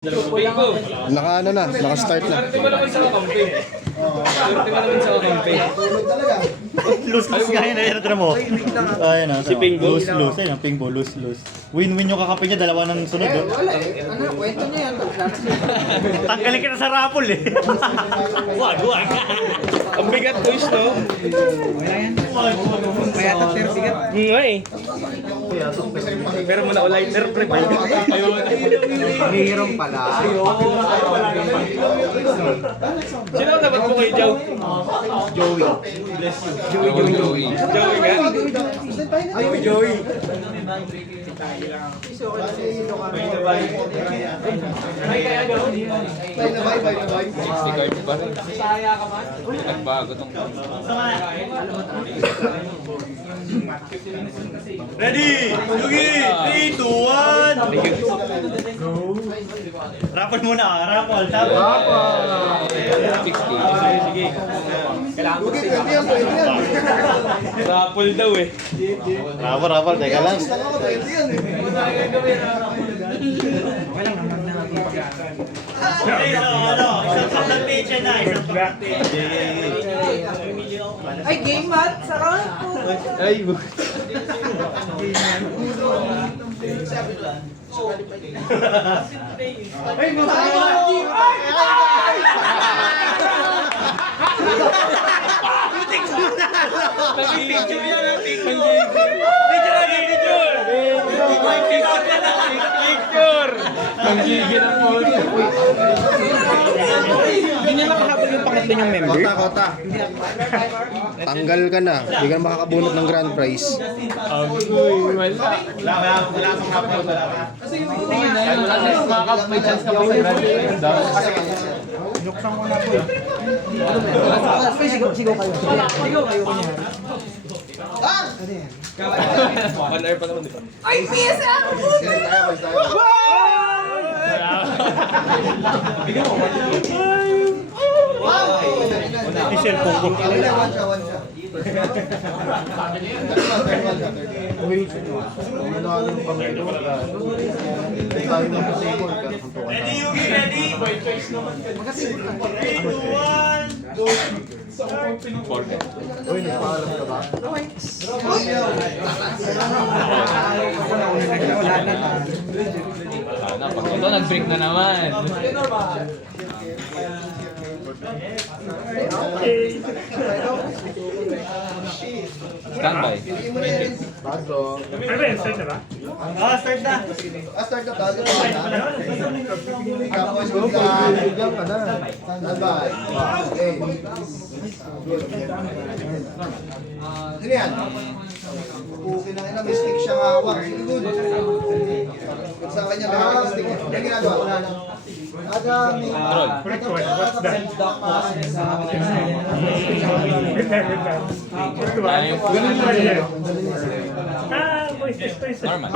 Naka ano na, naka-start na. Swerte mo naman sa kakampi. Swerte mo naman sa kakampi. Lose nga yun, ayun na mo. Ayun na. Si Pingbo. Lose, ayun ang Pingbo, lose. Win-win yung kakapi niya, dalawa ng sunod. Wala eh. Ano, kwento niya yan. Tanggalin ka na sa rapol eh. Wag. Ang bigat boys, no? Kaya ito, sir, bigat. Nga eh. Pero muna lighter pre. Mayroon pala. Sino ang dapat mo kay Joe? Joey. Joey nga? Joey. Si Carp pa rin. Nagbago tong Ready? Yugi! 3, 2, 1! Go! Rapol muna, rapol. Rapol! 60. Sige. Rapol daw eh. Rapol, teka lang. Isang page na, isang page. Ay, game mat. Sarap. Ay, Ay, masaya! picture yan. Picture. Ang gigil ang phone. Hindi niya nakahabol yung pangatlo niyang member. Kota. Tanggal ka na. Hindi ka na makakabunot ng grand prize. Nuksan mo na po. Sigaw kayo. Sigaw kayo. On air pa naman di ba? Ay, PSL! Michelle Pongo. Ready, Yugi, ready? 3, 2, 1, go! Ito, nag-break na naman. Standby. Start na. Start na tayo pa na. Tapos bigyan ka na. Bye. Okay. Ano yan? Okay na ina, may stick siya hawak. Sige, good. Sa kanya may stick. Ano ginagawa? Normal.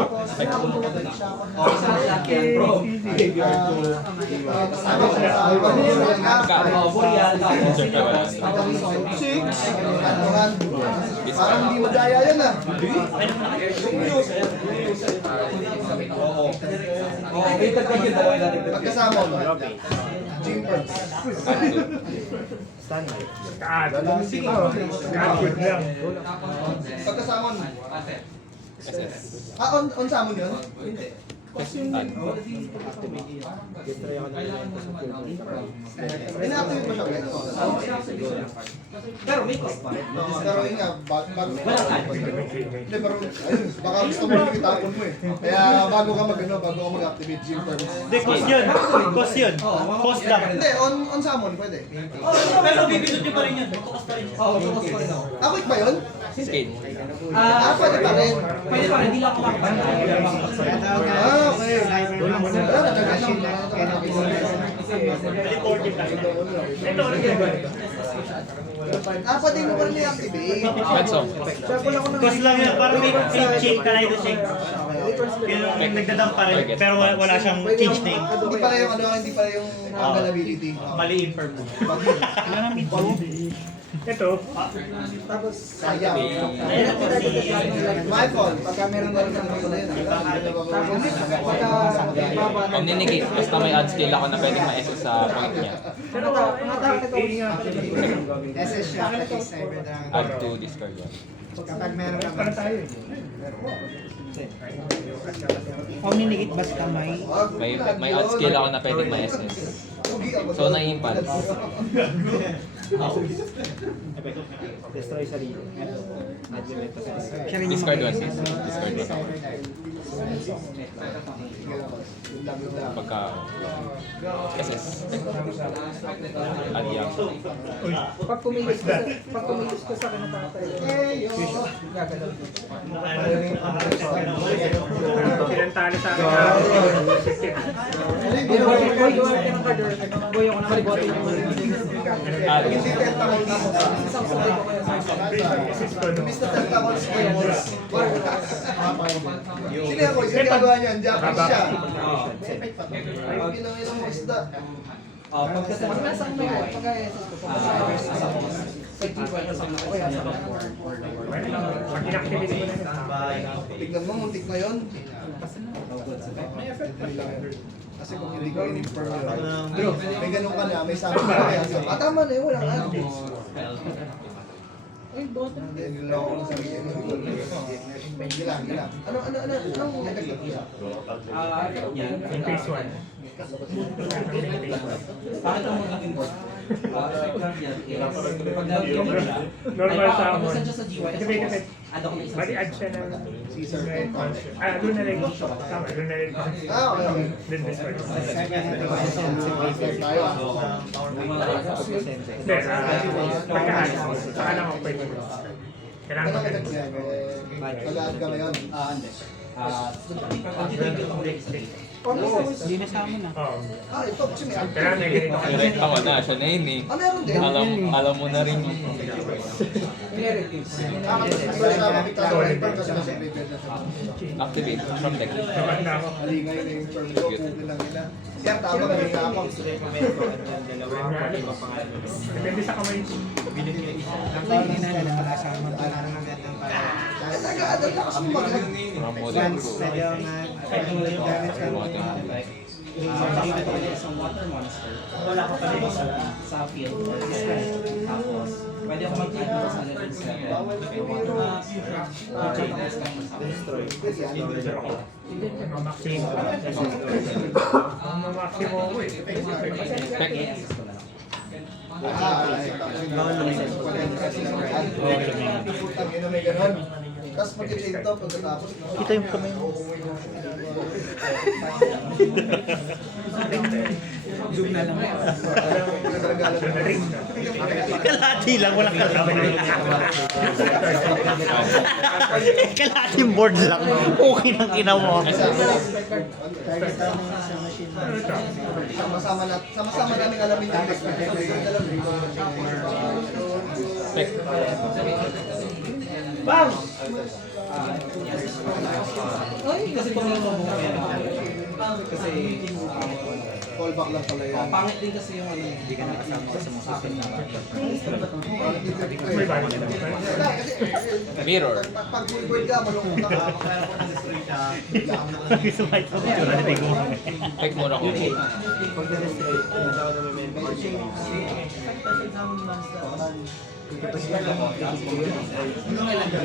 Parang hindi madaya yan ah. Pagkasama mo. Gym Perks. Pagkasama mo. On salmon yun? Ina-activate ba siya? Pero may cost pa rin. Pero yun nga, bago hindi, pero ayun, baka gusto mo yung itapon mo eh. Kaya bago ka mag-activate Gym Perks. Hindi, cost yun. Cost lang. Hindi, on salmon pwede. Pero bibidot niyo pa rin yun. Bukas pa rin. Oo, bukas pa rin ako. Quick ba yun? Skin. Pwede pa rin. Pwede pa rin, hindi lang ako makapag. Okay. Wala na, nag-machine na. Pwede mo pa rin i-activate. Ganso. Cost lang yun. Parang may shake ka na ito shake. Yung nagdadam pa rin, pero wala siyang change name. Hindi pala yung ano, hindi pala yung angle ability. Mali infirm mo. Sayang. My fault. Pagka meron na rin ng mga yun. Ang ninigate, basta may add skill ako na pwedeng ma-SS sa point niya. SS siya, pati Cyberdragon. Add to discard yun. Kapag meron naman. Kung ninigit basta may... May add skill ako na pwedeng ma-SS. So, na-impulse. Destroy sarili. Discard one, sis. Discard one. Pagka SS. Add yan. Pag kumilos ka sa kinapatay. Pinantalo sa akin. Boy, gawa ka ng kader. Boy, ako na kalibote yung Add. Hindi tentacles. isang sabay ko kayo sa Imbis na tentacles, spells. Sino ako? Sino ginagawa niyan? Japanese siya. Ang ilang mo isda. Pagkasi mas nasa may pag-ISS ko pag sa boss. Sa G1 sa mga kaya sa Pag inactivate mo na Tignan mo, muntik na yun. Kasi kung hindi ko in-inform yun. Bro, may ganun ka na, may sabi ka kaya sa... Tama na yun, walang ano. Ay, boto. Hindi, niloko ko sa sarili. Gila. Anong effect na Yan. in phase 1. Bakit ang magiging board? Normal sa ako. Pag siya sa G1, Activate. add ako na isa. Bali add siya ng Caesar? lunarig. Tama, lunarig. Okay. Then discard. Tayo ah. Hindi, pagka-add. Saka lang ako pwede. Kailangan Anong mag effect niya? Mag-add ka ngayon. Hindi. Hindi na sa amin na. Oo. Ito kasi may add. Kailangan may ganito ka. Direct ako na, siya na yun eh. Meron din. Alam mo na rin. Activate from deck. Dapat na ako. Halingay na yung firm ko, kunin lang nila. Siya, tama ka rin ako. Depende sa kamay. Kahit nag-aadal na kasi mag- From model to. Isang water monster. Wala ko pa rin sa field. Tapos, pwede ako mag-add na sa level 7. Destroy. Ang maximum. Ang maximum ko eh. Tapos mag-change to pagkatapos. Kita yung kamay mo. Zoom na lang. Kalahati lang, walang kalahati. Kalahating board lang. Okay nang ina mo. Sama-sama namin alamin yung next week. Bang! Ay, kasi pag naman kasi Callback lang pala yan. pangit din kasi yung ano, hindi ka nakasama sa mga akin na. May balik na. Mirror. Pag full ka, malungkot ka. Sumay ko. Narinig mo. Take muna ko.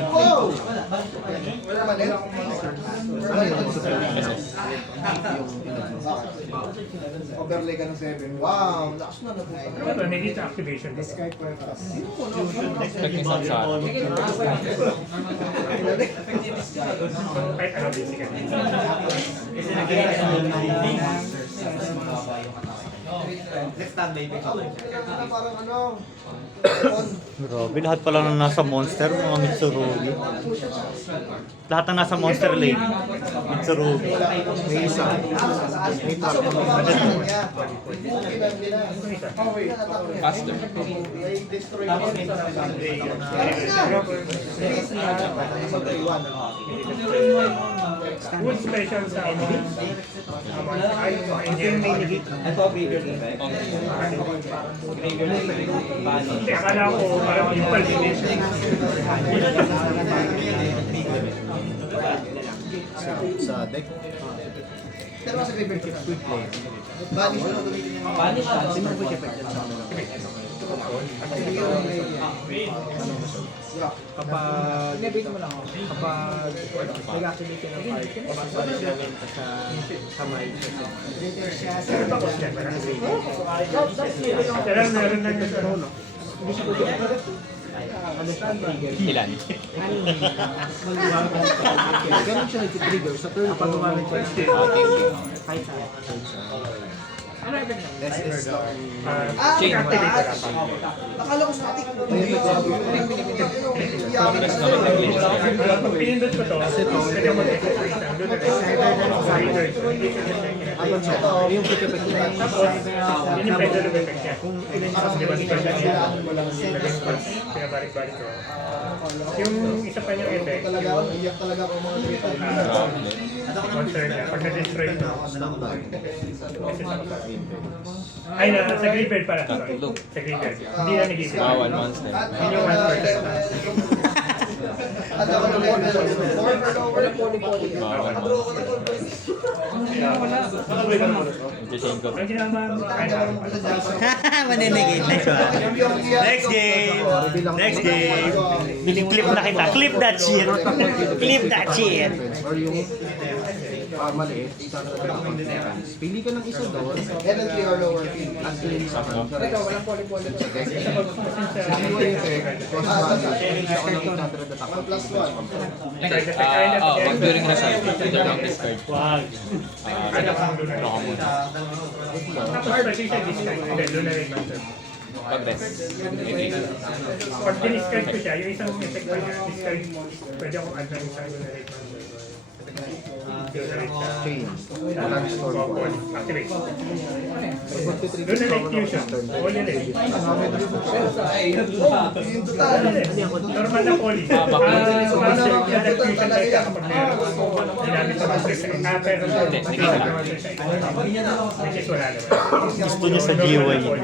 Oh! Wala malit? Overlay ka ng 7. Wow! Lakas na napunta. Ano ba? May dito activation. Discard purpose. Technique sa sa. Kahit ano basically. Kasi nag-get ng monsters, mas mababa yung attack. Standby ba? Parang ano, Grabe, lahat pala na nasa monster, mga Mitsurugi. Lahat ng nasa monster lane. Mitsurugi. May isa. May trap. Faster. Tapos may Wood special sa ano? Ay, ito, Graveyard Effect. Graveyard Effect. hindi, akala ko parang impulse. Sa deck. pero sa graveyard keep quick play. Banish ano gamitin yung Banish siya. Sino po effect yan sa amin? Kapag nag-activate ka ng card, papasok namin sa mic. Rated siya sa Pero meron na yung ano, no? Ilan? Ganun siya nag-trigger sa turn ko. SS star. Chain. Akala ko static. Pag pinindot ko to, pwede mo mag-execute ang doon Ito, yung quick effect niya. yun yung pwede na effect niya. Kung ilan siya, di ba di ba siya pinabalik-balik ko. Yung isa pa niyang effect, Talaga ako, iyak talaga ako mga dito. monster niya, pag na-destroy mo, ay na, sa graveyard pala, sorry. Tatlo. Sa graveyard. Hindi na nag-isip. Bawal monster. Yun yung monster. At ako na level 4 Bawal monster. Design ko. Ang ginagawa mo, Maninigit. Next one. Next game. Next game. Clip na kita. Clip that shit. Clip that shit. Or yung maliit. Pili ka ng isa doon. Energy or lower field. At yun sa Sakto. Walang poly-poly. Yung effect, cross value. Isa ko ng 800 attack. 1+1. Pag during result, either lang discard. Wag. Draw ka muna. tapos pag siya discard, hindi, doon na rin master. Pag rest. Pag diniscard ko siya, yung isang effect pa niya, discard, pwede akong add ng isang doon na rin master. Chain. Walang storm ko. Activate. Doon na rin fusion. All in it. Yung total. Normal na poly. Master ka ng fusion like ka kapag meron. Ginamit sa master sa pero which is wala naman. Gusto niya sa GUI yun.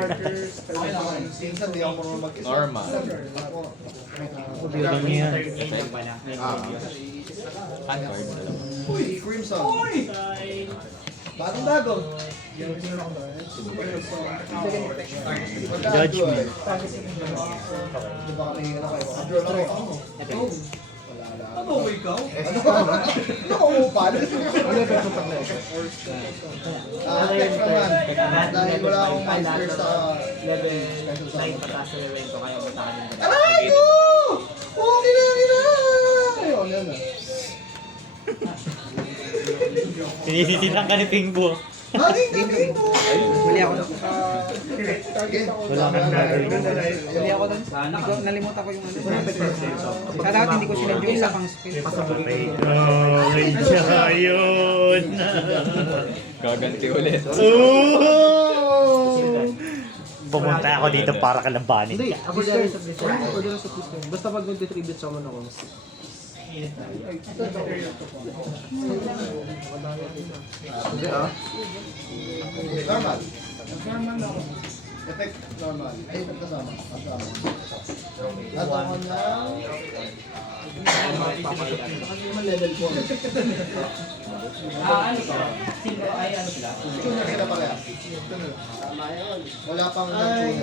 Minsan di ako marunong mag-isa. Normal. Bilang niya. Effect. Uncard. Uy, Crimson. Bagong bago. Judgment. Di ba kami ano kayo? Draw na ako. Wala lang. Ano ko ikaw? Ano ko upal? Ano effect mo pag na-effect? Effect naman. Dahil wala akong master sa level 9 pataas sa level ko, kaya punta ka din. aray ko! Okay na, okay na! Ayun, yan na. Sinisisitan ka ni Pingbo. Laging galing mo! Huli ako doon. Target. Wala ka na rin. Huli ako doon. Nalimutan ko yung ano. Sa lahat hindi ko sinend yung isa pang skill. Oh, siya yun. Gaganti ulit. Pumunta ako dito para kalabanin. Hindi, order sa Blizzard. Order sa Blizzard. Basta pag nag-tribute summon ako. Hindi ah. Normal. Effect normal. Ay, kasama. Kasama. At ako na... level 4. Ano to? Sino ay ano sila? Tuner sila pala. Wala pang tuner.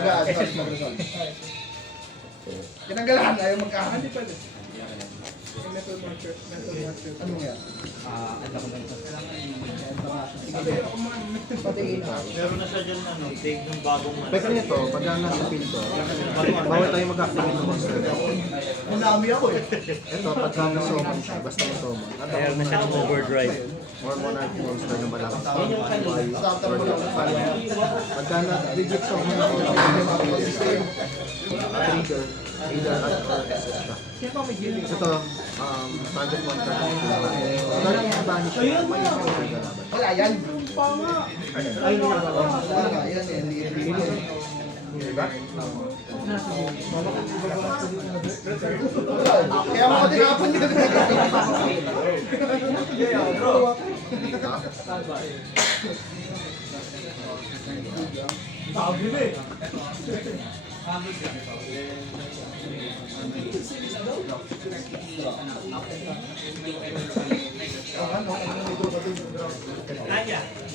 Mag-a-advance mag-result. Kinagalaan, ayaw magkahan. Ano yan? Ano ko ba ito? Meron na siya dyan, ano, take ng bagong ano. Pwede nito, pag nasa field ko, bawal tayo mag-activate ng monster. Ang dami ako eh. Ito, pag nasa summon siya, basta na summon. Meron na siya ng overdrive. Or monarch monster na malakas. Starter mo lang sa pagka na-reject sa mga trigger, either at or SS ka. Ito, target one card. Target na banish siya, may trigger na laban. Wala yan. Ayun na lang. Wala nga, yan eh. Diba? Kaya mga tinapon yun.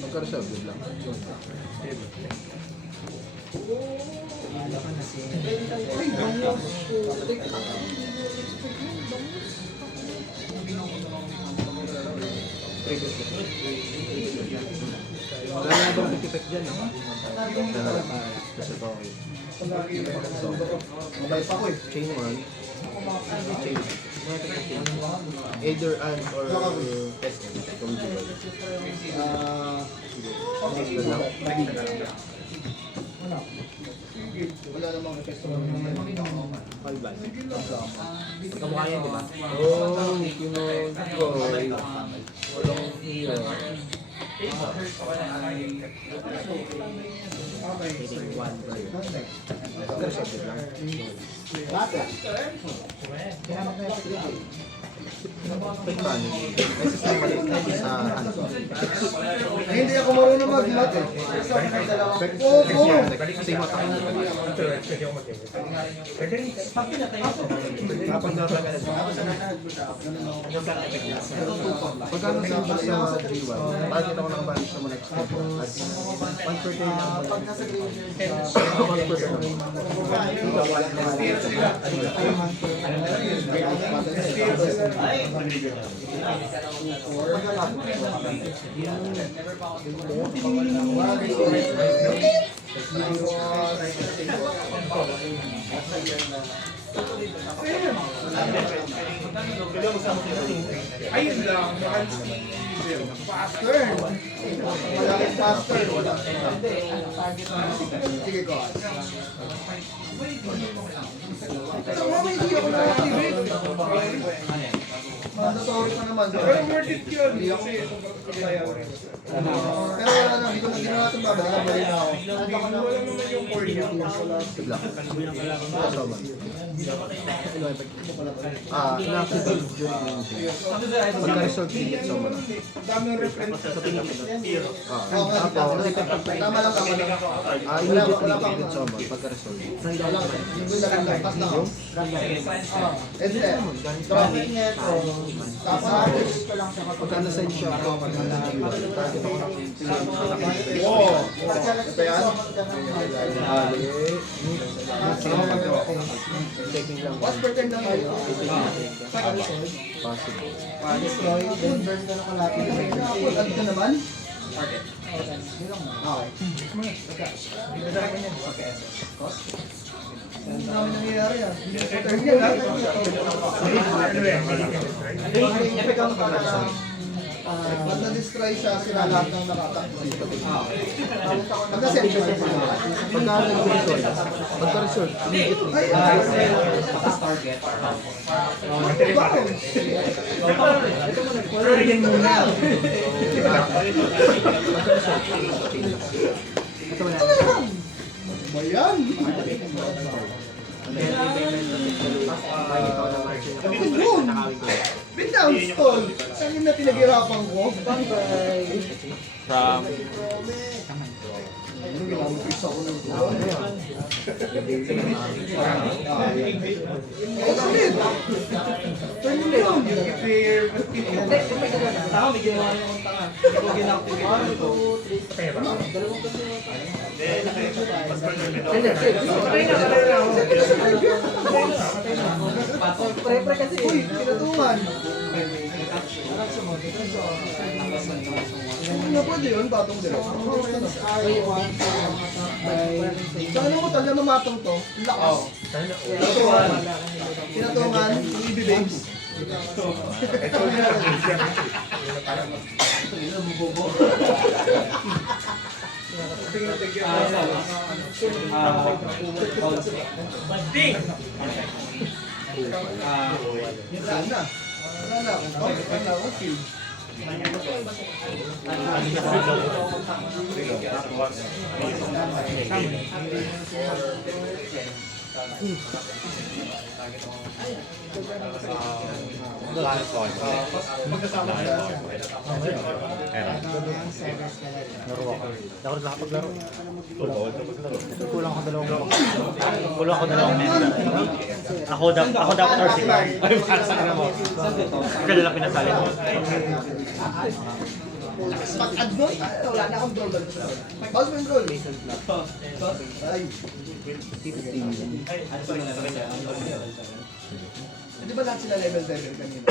Magka-reserve yun lang. Wala na bang effect dyan, no? Kasi ito okay. Mabay pa ko eh. Chain 1. Chain. Either an or SM from Dubai. Wala namang effect. Alban. Kamukha yan, di ba? Oh, Kinoy. Walang hero. Taking one player. Magka-reserve lang. Quick panic. Kasi sa maliit na sa hands. Ay, hindi ako marunong mag-mat eh. Oo. Kasi yung attack niya. Ito, pwede ako mag-edit. Pwede rin. Pagka nasa sa G1, target ako ng banish na mo next step. At 1 per turn lang. 1 per turn. Ayun lang. Faster. Malaki faster. Sige ko. Ito mo, hindi ako na-activate. Mandatory pa naman. Pero worth it yun. Hindi ako. Pero wala na, hindi ko na ginawa natin babalik. Balik na ako. Wala naman yung core niya. Sigla. Kasaman. Inactivate during moving. Pagka-resolve tingit sa mga. Dami yung reference sa tingin. Tama lang, tama lang. Immediately tingit sa mga. Pagka-resolve. Yung lang, pas na ako. Tapos, Pagka na-send siya ako, pagka na-target ako ng wow. Ito yan? Taking lang. What's pretend lang yun? Possible. Destroy, then burn ka na kalapit. Add ka naman? Okay. Ang dami nangyayari ah. Turn yan ah. Effect ako pagka Pag na-destroy siya, sila lahat ng nakatakbo. Pag na-send siya. Pagka nag-resolve. Pagka-resolve, immediately. Bigyan muna. Bayan! Yun! Bintang stall! Saan yun na pinaghirapan ko? From Anong ginamit ko isa ko ng Ulit! Turn mo yun! Tama, may ginawa niyo akong tanga. Hindi ko ginactivate ito. Kaya ba? Pre-pre kasi. Uy, pinatungan. Hindi na pwede yun, batong direct. Saan mo talaga mamatong to? Lakas. Pinatungan, yung EB babes. Wala na. Wala na. Wala na. Okay. Laro ako. Hindi ako nakapaglaro. Kulang ako dalawang member. Ako dapat RC. Ay, para sa kanila mo. Ikaw lang pinasali mo. Pag-add mo, wala na akong draw. Pause mo yung draw. Ay. Di ba lahat sila level 7 kanina?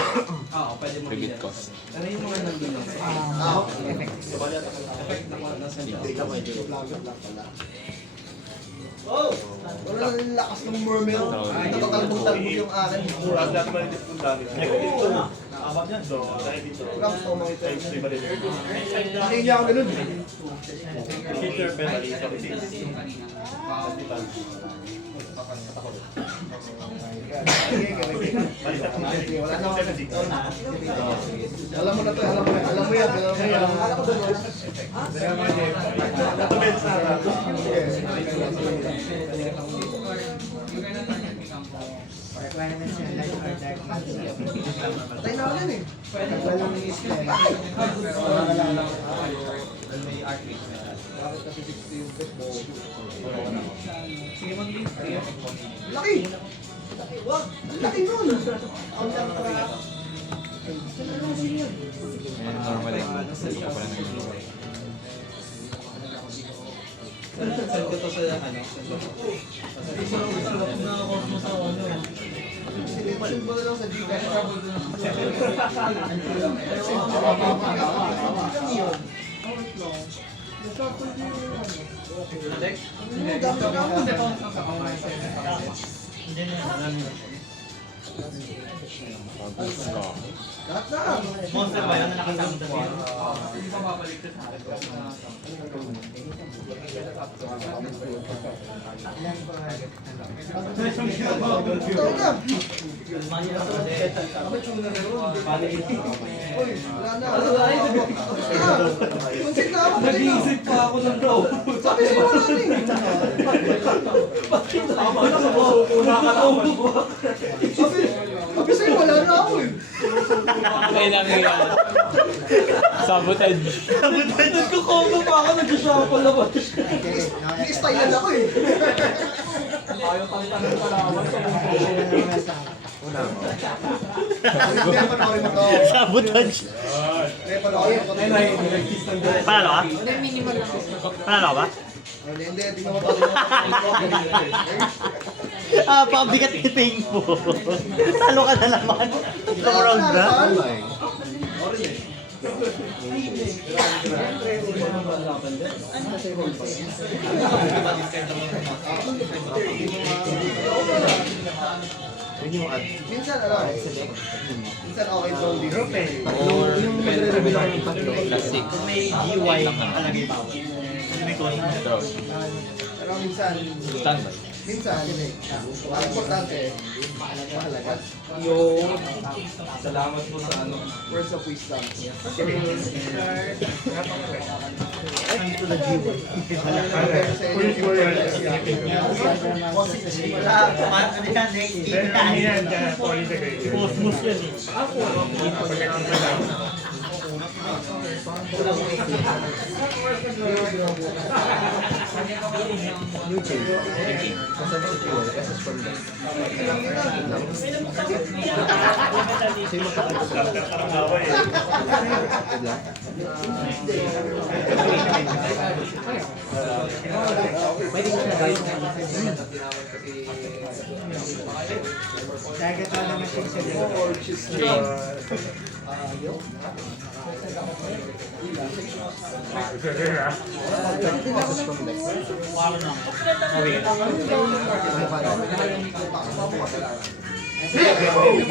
Oo, pwede mo Credit cost. Pero yung mga nandun lang. Okay. Effect na kung nasa Oh! Wala na yung lakas ng mermaid. Nakatalbog-talbog yung akin. Lang sa mga ito. Hindi niya ako ganun. Wala na ako. Alam mo na to, alam mo yan. Alam mo yan. Patay na ako yan eh. Bakit kasi 60 yung pet mo? Laki! Wag! Laki nun! Ang lang para... Normal lang. Hindi ko pala nag-iisip. Send ko to sa Selection mo na lang sa Gcash. Lahat na! Monster ba yan na nakasama sa video? Ito na! Uy, wala na. Kunsit na ako. Nag-iisip pa ako ng draw. Sabi sa'yo wala na eh. Sabi sa'yo wala na ako eh. Ay, nangyayari. Sabotage. Nagko-combo pa ako, nag-shuffle ako. Ni-style ako eh. Ayaw pang tanong palawan sa Hindi, panoorin mo to. Sabotage. Hindi, panoorin mo to. Panalo ka? Panalo ka ba? Hindi, tingnan mo pa. Ah, pabigat iting mo. Talo ka na naman. Itong round na. Minsan ano? Minsan okay to dito. Yung magre-reveal ako ng tatlo. Plus 6. May GY nakalagay pa. May costing na. Draw. Pero minsan, Standby. ang importante, mahalaga. Yung salamat po sa ano. Words of wisdom. Ito na GY. Wala. Ano yan? Ano yan, police agree. Cosmos yan eh. Pagdating sa lang. Parang away eh.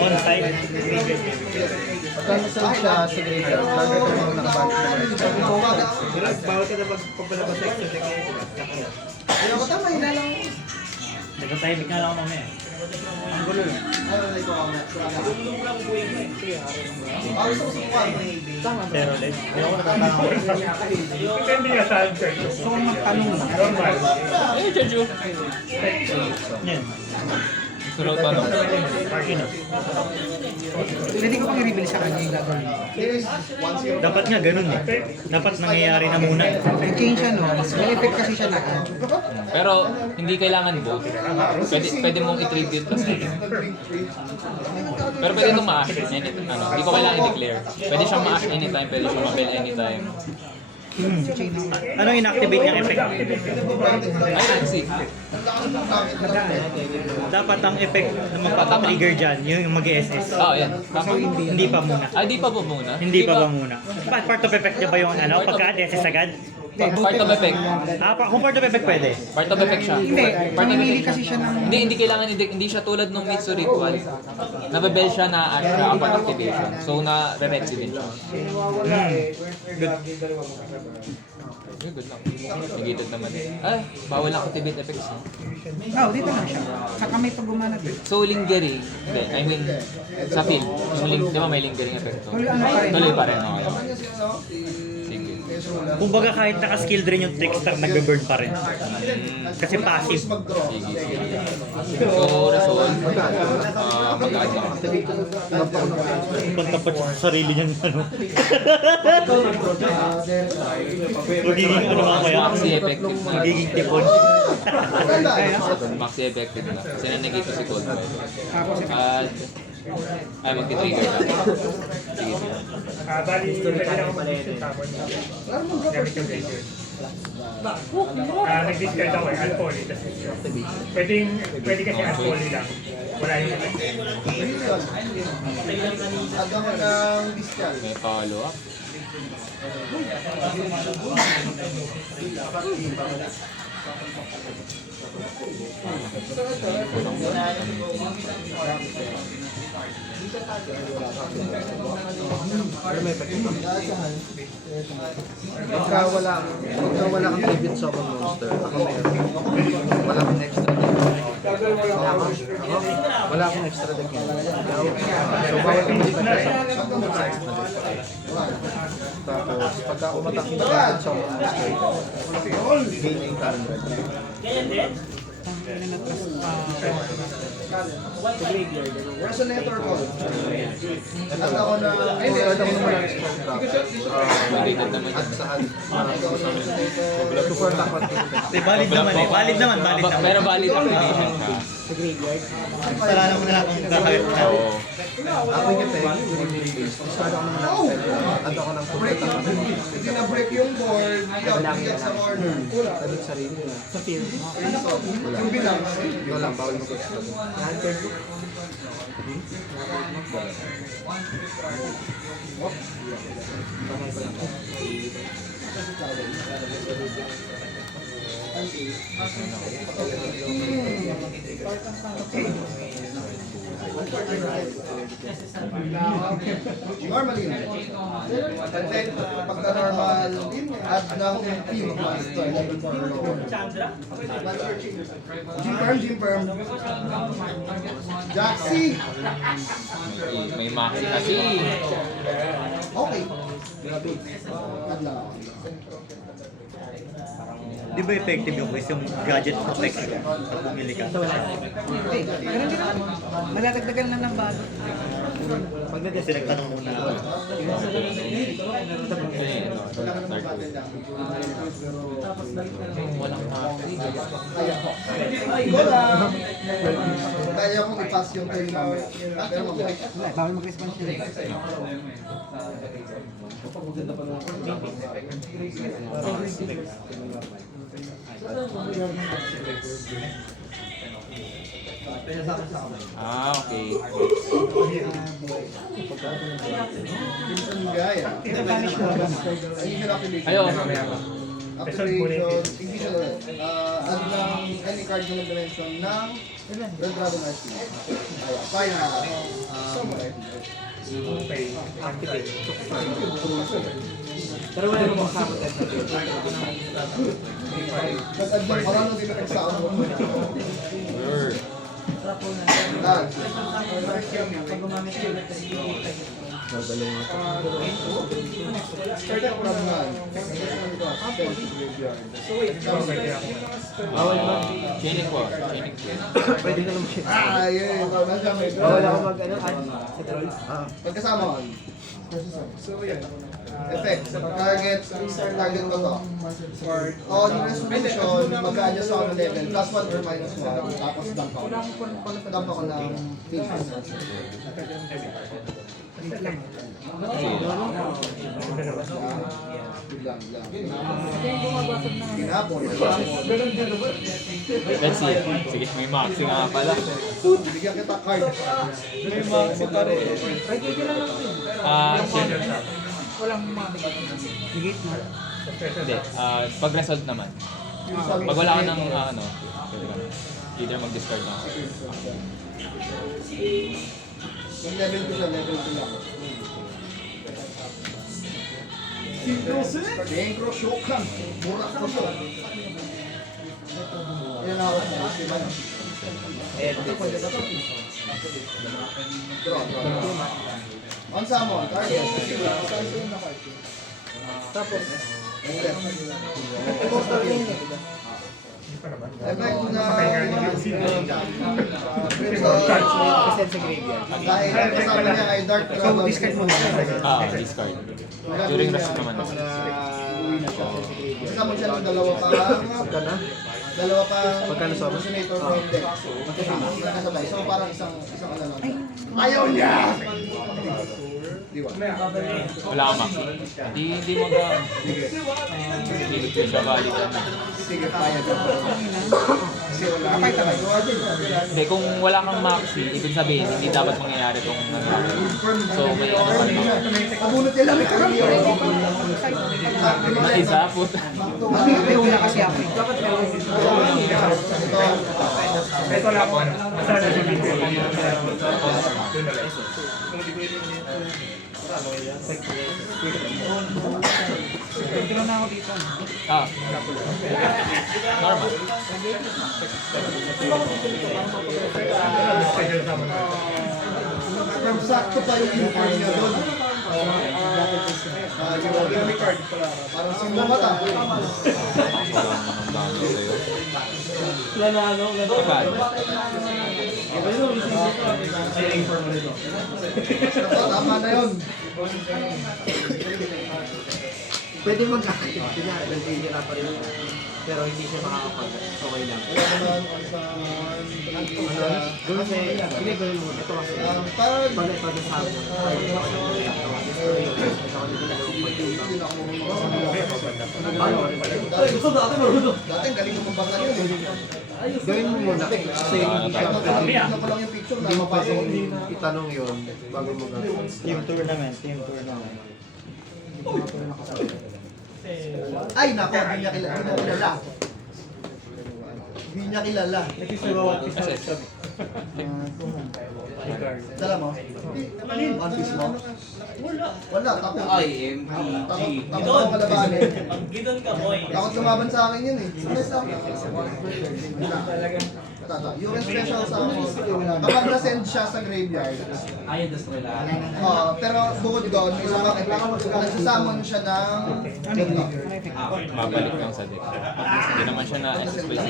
On site. Pagka nasaan siya sa graveyard, target ako ng balik na mga Bawal ka na magpapalabas sa extra deck ngayon. Ayun ko tama, hina lang. Nagtatahimik nga lang ako mamaya. Ang gulo lang. Gusto ko sukuan. Pero let's, hindi ako natatanong. Hindi nga sa answer. So, magtanong na. Normal. Ay, Jojo. Yan. Sunod pa no? Markino. Pwede ko pang i-reveal sa kanya yung gagawin. Series 1-0. Dapat nga ganun eh. Dapat nangyayari na muna. Nag-change siya, no? May effect kasi siya na. Pero hindi kailangan both. Pwede mong i-tribute kasi. Pero pwede itong ma-ash anytime. Hindi ko kailangan i-declare. Pwede siyang ma-ash anytime, pwede siyang ma-bell anytime. Chain ng... Anong inactivate niyang effect? I don't see. Dapat ang effect na magpapatrigger dyan, yung mag-SS. Oh, yan. Tama. Hindi pa muna. Ay, di pa po muna. Hindi pa ba muna? Part of effect niya ba yung ano? Pagka-SS agad? Part of effect. Kung part of effect pwede. Part of effect siya. Hindi, Part of mamimili effect kasi siya ng... Hindi kailangan, hindi siya tulad ng Mitsu Ritual. Nababel siya na ash siya upon activation. So, na-re-retsi din siya. Good lang. Negated naman eh. Ay, bawal ang activate effects. No? Oo, dito lang siya. Saka may pag gumana din. So, lingering. Hindi, I mean, sa field. Di ba may lingering effect to? Tuloy ano pa rin. Tuloy pa rin. Okay. Sige. Kumbaga kahit naka-skill rin yung trickster, nagbe-burn pa rin. Kasi passive. Sige, sige. So, resolve. Mag-add lang. Pagtapat siya sa sarili niyan, ano. Magiging ano mamaya. Maxi effective na. Magiging tipon. Maxi effective na. Kasi nanagay ko si Cold Boy. Tapos, At... Ay, magti-trigger na. Sige, sige. Bali, pwede na ako mag-issue tapon. Gamit yung trigger. Nag-discard ako eh, unfolly. Pwede kasi unfolly lang. Wala yung effect. Agaw ng discount. May follow-up. Pagka wala kang tribute sa mga monster, ako meron. Wala akong extra deck. Wala akong extra deck yun. So, bawal kang mag-type sa extra deck. Tapos, pagka umatak yung tribute sa mga monster, gain 800. Resonator ko. At ako na... Tulad ako naman ang spell trap. Related naman. At saan? Super takot. Valid naman eh. Valid naman. Pero valid activation siya. Kasalanan mo na lang kung kakawit na. Oo. Ako yung effect, start ako naman ng spell. At ako ng super takot. Hindi na-break yung board. Hindi sa corner. Sabi sa sarili na. Sa field. Yung bilang. Ikaw lang, bawal mo extra deck. Normally, pagka normal, add ng team master. Gym perm. Jaxi! May maxi kasi. Okay. Add lang. Di ba effective yung quiz yung gadget protection pag bumili ka? hindi. Ganun din naman. Maladagdagan na ng bago. Pag kasi nagtanong muna ako. Walang maxi. Kaya kong i-pass yung turn namin. Pero mabuhay. Wala, bawal mag-response siya. Ah, okay. Gaya. Ito, vanish mo ba? Ayun yung activation. Ayaw, mamaya pa. activation, hindi siya ulit. Ano lang, any card yung nag-mention ng Red Dragon RP. Ayan, fine na. Okay. Activate. Pero wala namang sakot sa Nag-add lang, marami din na sa ano. Dance. pag gumamit ka ulit kasi Start up from none. bawal ba? Chaining ko. Chaining ko. Pwede ka lang shit. Ah, yun. Nasa may Bawal ako mag ano, sa troll. Pagkasama ko. So, yan. Effect. Target ko to. On resolution, mag-adjust ako ng level. Plus 1 or minus 1. Tapos dump ako. Dump ako ng biglang. Kinapon. Let's see. Sige, may maxi nga pala. Bigyan kita card. May maxi pa rin. Walang mga negate mo. Hindi. Pag result naman. Pag wala ka ng ano, either mag-discard na ako. Yung level ko siya, level ko lang. Dengro Shokan. Mura ko siya. Yan ako sa siman. Draw. On summon, target. Tapos, effect na Kasi sa graveyard. dahil ang kasama niya ay Dark So, Dragon. discard mo na. Discard. During rest naman. Kasama siya ng dalawa pa Resonator from deck. Magkasabay. So parang isang ano lang. Ayaw niya! Di ba? Wala ka maxi. Hindi mo ka... Hindi ko siya valid. Sige, payag ka. Kasi wala. Kapay ka kayo. Hindi, kung wala kang maxi, ibig sabihin, hindi dapat mangyayari itong So, may ano pa rin. Abunot niya lang may karamiyo. May isa, puta. May una kasi ako. Dapat Ito lang po. Masarap na video. Doon na lang. pwede lang na ako dito. Normal. Schedule naman. From sakto pa yung info niya doon. Yung card pala. Parang simba mata. Kapag. Tama na yun. Pwede mag-active. Kanya, nag-engineer pa rin ako. Pero hindi siya makakapag. Okay lang. Wala naman on sa... Kasi, hindi gawin mo. Ito kasi. Parang... Pag-sabi mo. Dati galing ko mabasa yun. Gawin mo muna. Kasi hindi siya. Tignan ko lang yung picture na mapasok. Itanong yun bago mo gawin. Team tournament. Ay, nako, hindi niya kilala. Hindi niya kilala. Dala mo? One piece mo? Wala, takot. IMPG. Takot ako kalabanin. Takot lumaban sa akin yun eh. Yung special sa ako, kapag na-send siya sa graveyard, Ayaw destroy lang. pero bukod doon, may isang effect. Nagsasamon siya ng... Mabalik lang sa deck. Hindi naman siya na-explain.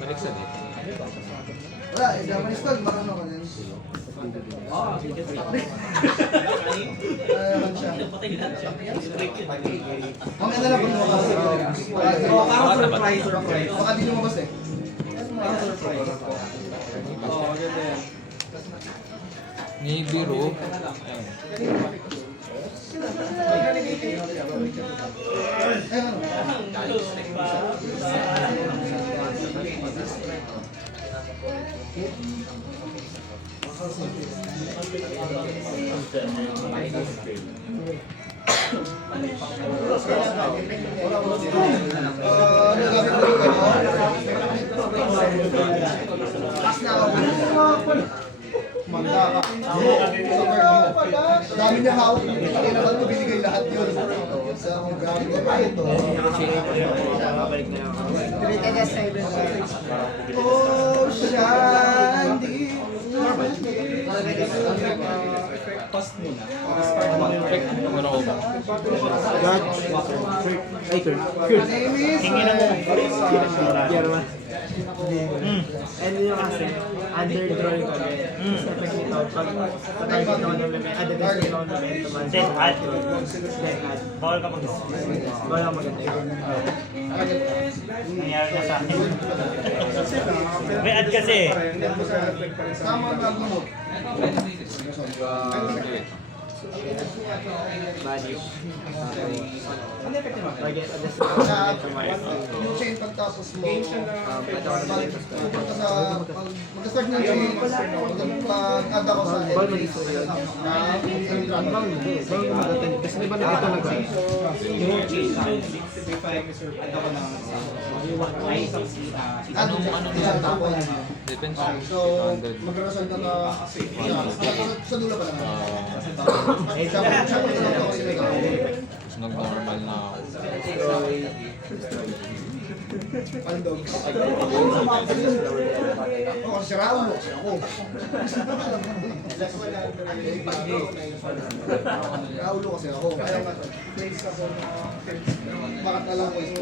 Balik sa deck. Wala, Japan install, marunong ka din. Naman siya. Mamaya na lang kung lumabas. Parang surprise. Baka di lumabas eh. Navy Row. Ayun. Nagamit mo yung ano? Last na ako. Mangga ka. Dami niya hawak. Hindi naman ito binigay lahat yun. Sa akong gamit ko pa ito. Oh, Shandy. Cost muna. Check. Ano ko ba? My name is... And yun kasi, underdrawing ko rin. Effect nito, pag nakikita ko ng meme, display ko ng momentum. Then add. Then add. Bawal ka mag Wala maganda yun. Nangyari na sa akin. May ad kasi. Sama ang gagawin mo. Banish. Target at this Yung chain pagtapos mo, pupunta sa... Mag-start ng chain, pag-add ako sa kasi di ba nakita nag Yung change sa akin, 65, ano ko ng ay isang add isang tapon. Depends. So, mag-result ka na sa dulo pa lang. Siya pa lang ako sinagawa. Nag-normal na ako. Pandogs. Oh, si Raulo. Ako. Raulo kasi ako. Kaya nga, bakit alam ko is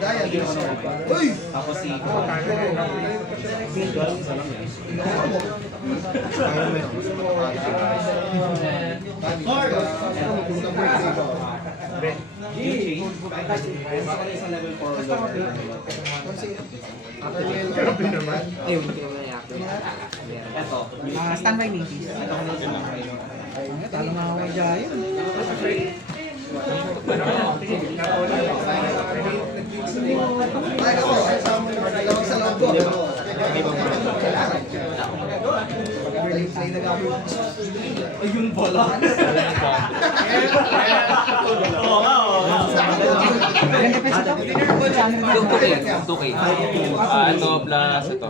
Daya, di ako. Uy! Tapos si sa level 4 ayun, hindi ko na i-active. Ito. Standby ni please. Talo nga ako kay Giant. Ay, ako. Dalawang sa loob ko. Play na gagawin. Ayun pala. Oo nga, oo nga. Ilan ka peso to? 2K. 2K. Ito plus ito.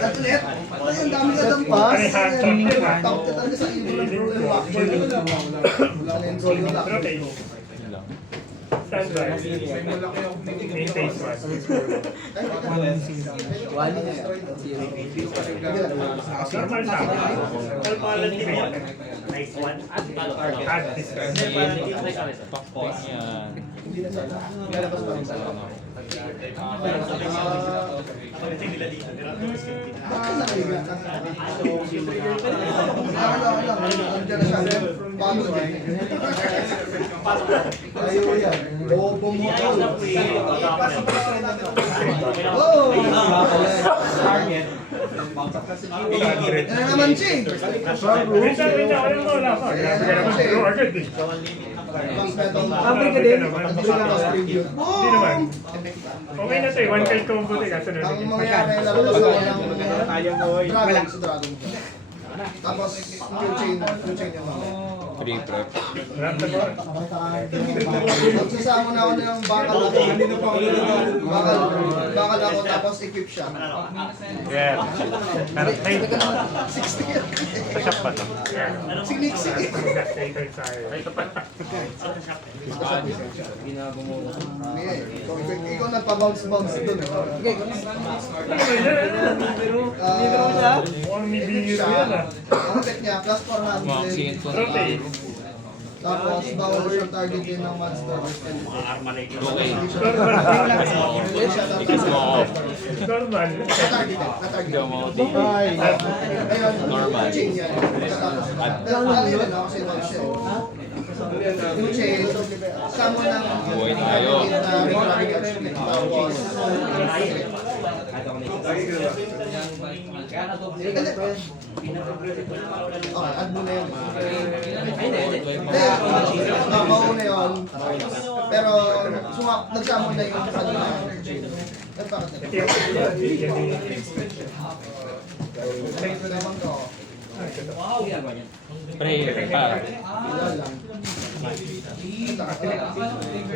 At ulit, ay, ang dami ka ng pass. Takot ka talaga sa iyo. Wala na yung goal yung lock. Standby. Main phase 1. Normal tama. Kalpalan din yan. Nice one. Add distance. Pakpon yan. Andiyan na siya. Bago din. Ayaw yan. Bobo mo ako. Oh! Target. Ano naman siya? Minsan, alam mo, wala pa. Grabe ka naman. Draw agad eh. Amoy ka din. Hindi naman. Okay na sa'yo. 1K combo din. Kaso na Ang mangyayari lalo na sa walang dragon sa dragon. Tapos yung chain yung mga. Free prep. Magsasama na ako ng bakal ako. Bakal ako tapos equip siya. Yeah. Pero, hey. 60. Sa shop pa to. Sinik-sik. Ikaw nagpa-bounce-bounce dun. Mukhang may biro yan ah. Ang effect niya, plus 400. Maxi ito na. Rotate. Tapos, bawal siyang target din ng monster. Okay. Normal. Na-target. Hindi ako mauti. Ayun, Normal. chain yan. Pero dali rin ako kasi one shell. Yung chain, summon ng Buhay tayo. Tapos, okay, add mo na yun. Hindi, mauna yun. Pero, nagsummon na yung kanina. Ito yung Naman to. Prayer pa.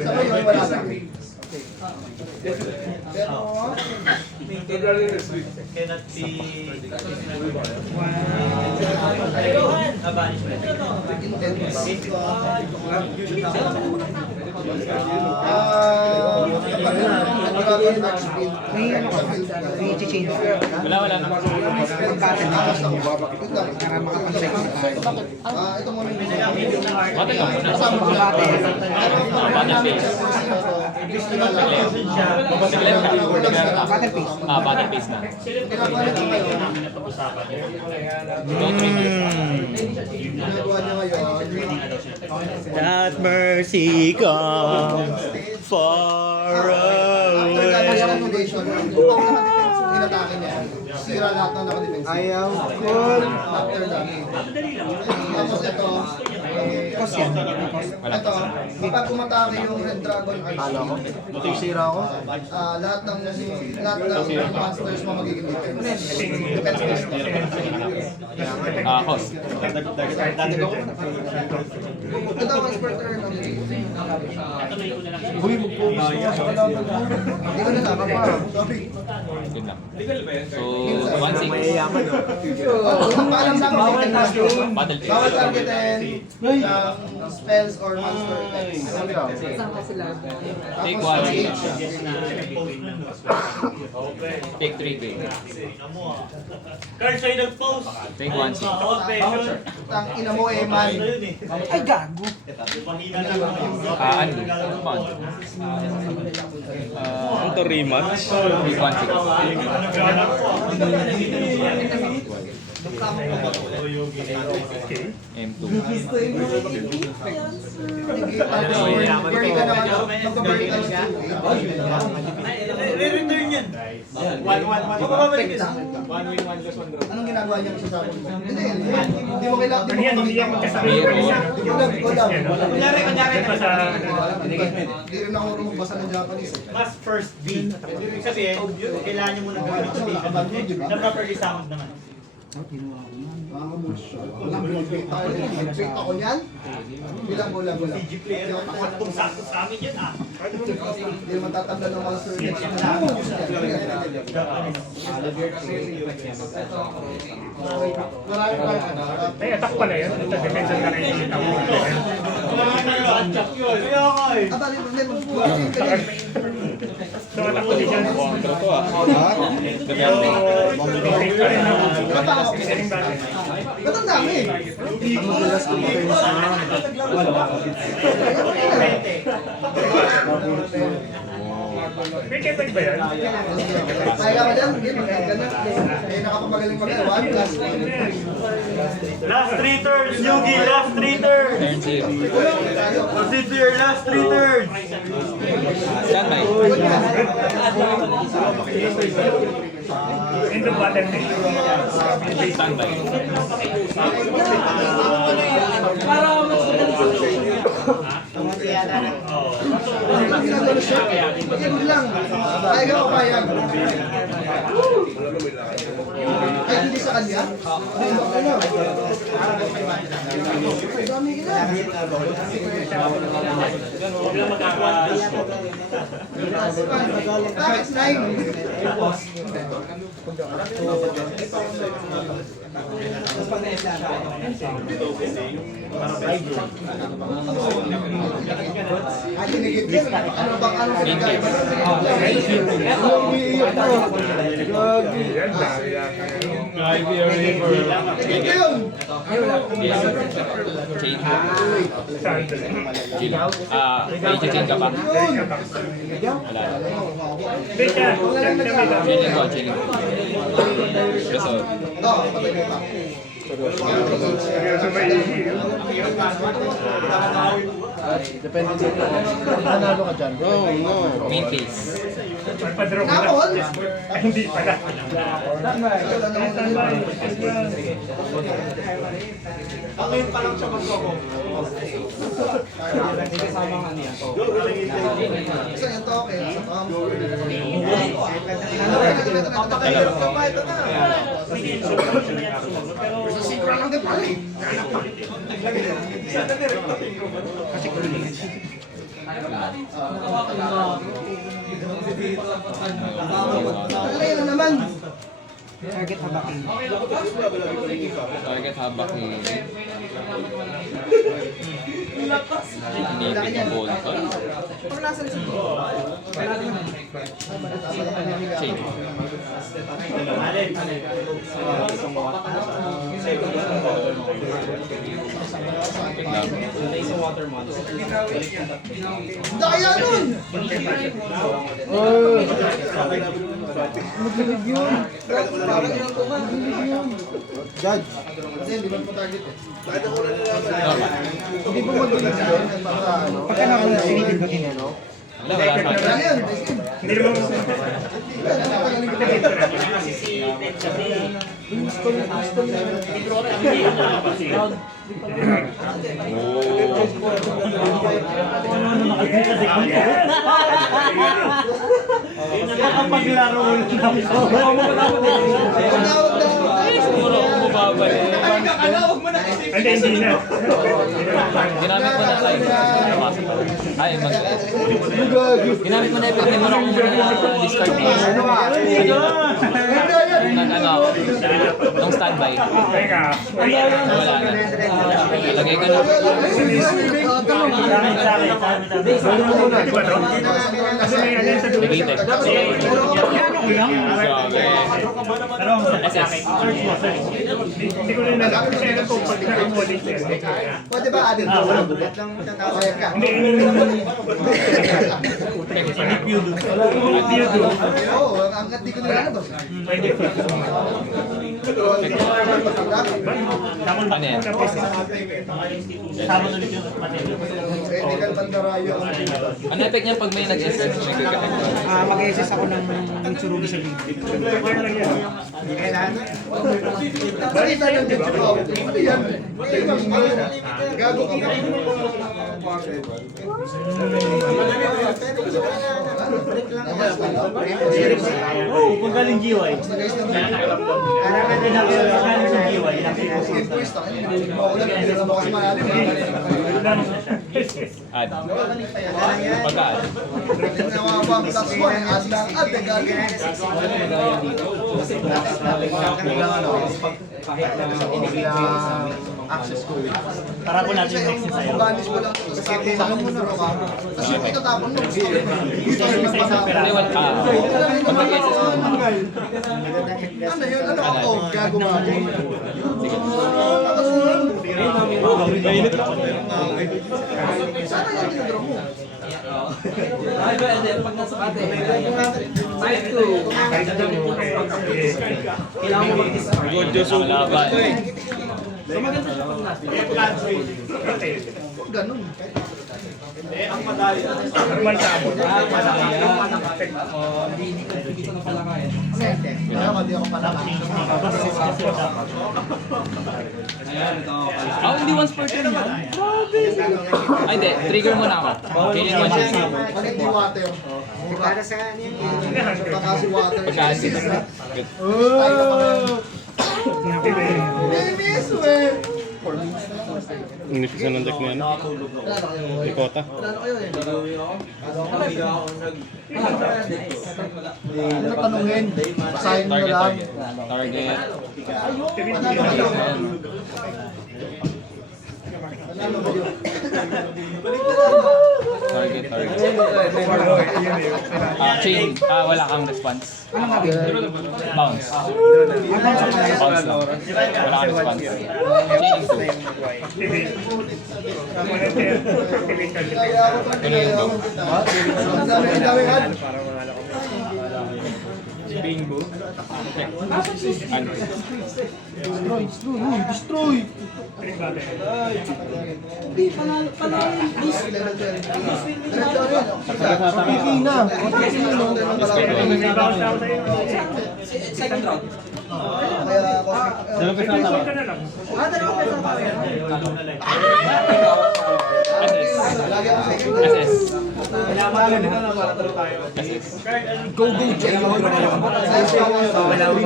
Sa ngayon, wala lang. Pero, Cannot be... May i-change. Wala na. Pag-button na. Para makapag-check na tayo. ito muna yung Battle ka muna. Kasama ko bate. Battle phase. Battle piece. Battle phase na. ginagawa nito ngayon. Don't remove. Ginagawa niya ngayon. That mercy comes far After that, away. calculation, inatake niya. Sira lahat ng nakadepense. Ayaw cool. After that. Tapos ito, Cost yan. ito, kapag umatake yung Red Dragon Archie, Ito yung sira ko. lahat ng monsters mo magiging defense. Defense based. Cost. Ito, once per turn, Uy, mag-focus ka sa kalaban mo. hindi ko na nakapa. Sorry. Yun lang. So, 1-6. Mayayaman o. Unang paalam sa akin, Battle phase. bawal targetin ng spells or monster effects. Take Tapos, 1. age. Take 3 pay. Carl, sa'yo nag-post. Take 1-6. Tang ina mo eh, man. Ay, gago. Ano? Fun. Ito rematch. Take 1-6. M2. Burn ka naman. Mag-burn ka ng 2. Re-return yan. 1-1. Babalik isa. Anong ginagawa niya sa sabon mo? Hindi mo kailangan. Ano yan, hindi yan magkasabay yung Meron. isa. Kunyari. Ito sa... Hindi rin ako magbasa ng Japanese. Mas first beat. Ibig sabihin, kailangan nyo muna gawin ito dito. Na properly sound naman. Pick ako niyan. Bilang bola. CG player, takot sakto sa amin yan ah. Hindi naman tatanda ng mga surgeons. Marami pa Ay, attack pala yun. Ito, defensive na rin yung attack. So, attack position. Contra to ah. Take pa rin ng visiting battle. Ba't ang dami? Ang madalas kong defense na. May ketag ba yan? Kaya ka dyan, hindi magagana. Eh, nakapamagaling magana. 1 plus 1. Last 3 turns, Yugi! Last 3 turns! Turn 0. Proceed to your last 3 turns! Stand by. End of battle phase. Stand by. Pagigod lang. Kaya ka papayag. Ay, hindi sa kanya? Ano? Ay, dami ka na. Bakit 9? Ay, tinigit yan. Ano bang ano pinagkaiba? Ito yun. Chain. Sandal. Chill. May chain ka pa? Wala. Wait ka. Check na may dami. Chilling ko. Resolve. Ito, patay mo pa. Seryoso may ihi. Depende dito. Nanalo ka dyan. Main phase. May pa-draw ka na. Ay, hindi pala. Ngayon pa lang siya mag-go. Hindi kasama nga niya. Isa yan to, okay. Sa secret lang din pala eh. Ano na naman? Target habakin. Target habak ni... Inipit yung Bolton. Change. Daya nun! Judge. Kasi hindi mo po target eh. Hindi mo mag-dilig yun. Pagka na kung sinipindutin yan, no? Wala, wala Ano sa yan? Hindi mo Nakapaglaro mo lang kami. Siguro bumabalik. Hindi, hindi na. Ginamit mo na tayo. Ay, ginamit mo na ito. Hindi mo na kung discard mo. Ano, nung standby. Teka. Wala na. Lagay ko na. Di ba to? Kasi may ano sa dulo. Negated. SS. Hindi ko rin alam. Kasi alam ko pag nag-recording siya. Pwede ba adin to? Payag ka. Hindi, hindi naman. Oo, hanggat di ko nilalabas. Pwede pa. Ano yan? Sama ulit yung material. Technical bandarayo. Ano effect niya pag may nag-insert? May gagawin. Mag-SS ako ng Mitsurugi sa league. Balita ng dito ko. Ano yan? Gago ka ba? Kung galing GY. Kailangan din natin galing sa GY. Skip twist ako. Maulan, hindi na mo kasi malalim. Add. Pagka-add. Nawabang plus 1. As lang at nagagawin. Access ko. Para po natin yung next sa'yo. Banis mo lang ito. Tapon mo na ro ka. Tapos yung itatapon mo. Hindi, wala. Pag nag-SS mo. Ano yun? Ano ako? Gago ka. Sige. Sana yan ginagawa mo. Kailangan mo mag-discard. Laban. Ganun. Normal sa ako. Hindi ko na pala kaya. Kaya madi ako pala. Hindi once per turn yun. Ay, hindi. Trigger mo na ako. Killing one shot. Pag hindi water. Para sa ano yun? Baka si water. Pagka-assist. Good. Tayo na pa. Babies, we! Inipisa ng deck na yan. Wala na kayo. Ikota. Wala na kayo eh. Ano na tanungin? Basahin mo Target, lang. target. Target, target. Chain. Wala kang response. Ano nga ba? Bounce. Bounce lang. Wala kang response. Chaining 2. Tuloy yung go. Ang dami-dami yan. Destroy! Trip natin. Level 20. Diretso rin. Piki na. Rebound lang tayo. Second round. Kaya May pistol ka na lang. lagi ako second. SS. Go, go, Jay. 3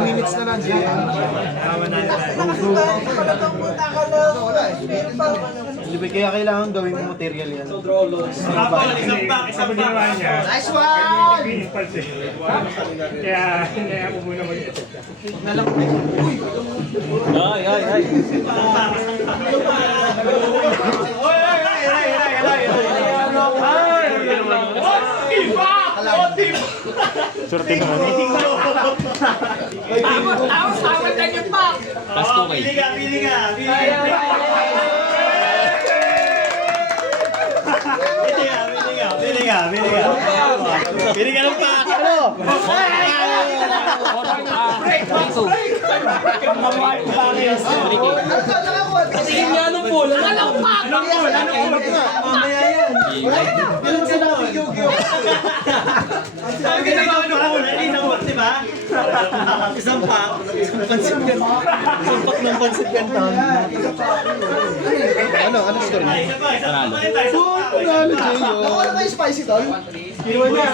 minutes na lang, Jay. Wala eh. Kaya kailangan gawin mo material yan. Sabi ginawa niya. Nice one! Impulse eh. Kaya hinaya ko muna mag-SS. Ay. Surti mo. Plus 2K. Pili ka ng pack. Ano? Tingin nga nung pool. Mamaya yan. Bilang sinabi, Yu-Gi-Oh! Sabi na ba isang pack, di ba? Isang pack. Isang pansit yan. Isang pack ng pansit yan. Ano story? Panalo. Panalo, Jay. Nakuha na kayo spicy tol? Kinuha niya.